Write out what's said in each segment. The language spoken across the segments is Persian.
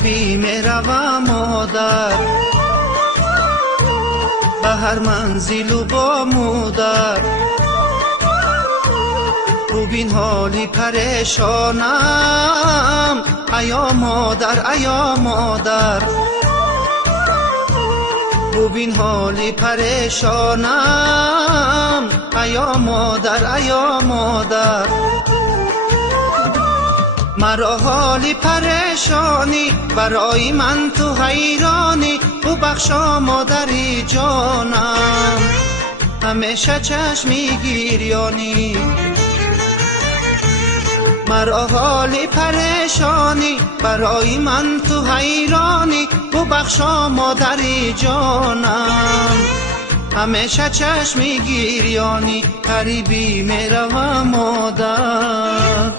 غریبی میروم مادر، به هر منزل و با مادر. ببین حالی پریشانم، ایا مادر ایا مادر. ببین حالی پریشانم، ایا مادر ایا مادر. مرا حالی پریشانی، برای من تو حیرانی. ببخشا مادری جانم، همیشه چشمی گریانی. مرا حالی پریشانی، برای من تو حیرانی. ببخشا مادری جانم، همیشه چشمی گریانی. غریبی میروم مادر.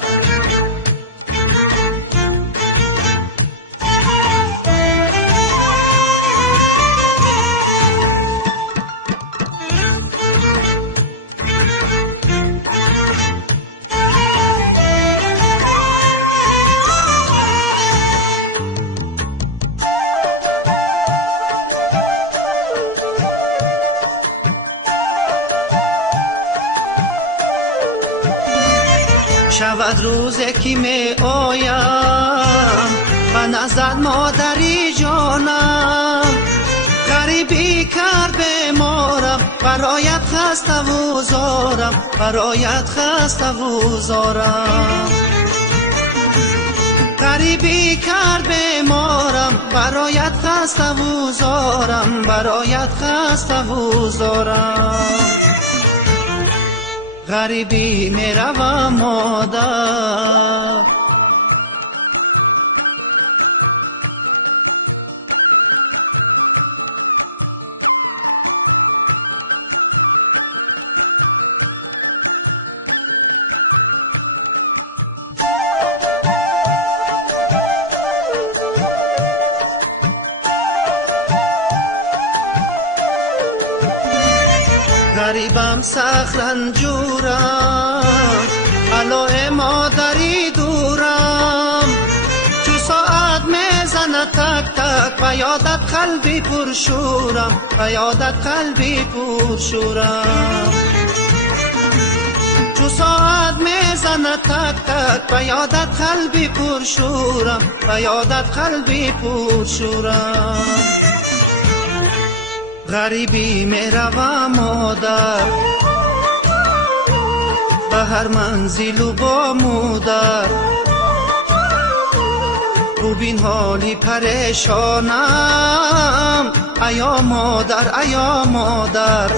شود روزی که می آیم و نزد مادری جانم. غریبی کرد بیمارم، برایت خسته و زارم، برایت خسته و زارم. غریبی کرد بیمارم، برایت خسته و زارم، برایت خسته و زارم. غریبی میروم مادر. غریبم سخت رنجورم، علای مادری دورم. چو ساعت میزنه تک تک، به یادت قلبی پرشورم، به یادت قلبی پرشورم. چو ساعت میزنه تک تک، به یادت قلبی پرشورم، به یادت قلبی پرشورم. غریبی میروم مادر، به هر منزل و با مادر. ببین حالی پریشانم، ایا مادر ایا مادر.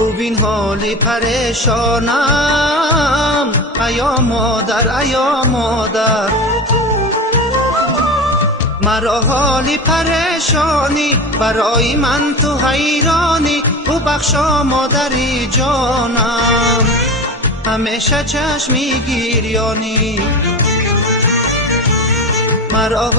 ببین حالی پریشانم، ایا مادر ایا مادر. مرا حالی پریشانی، برای من تو حیرانی. ببخشا مادری جانم، همیشه چشمی گریانی. مرا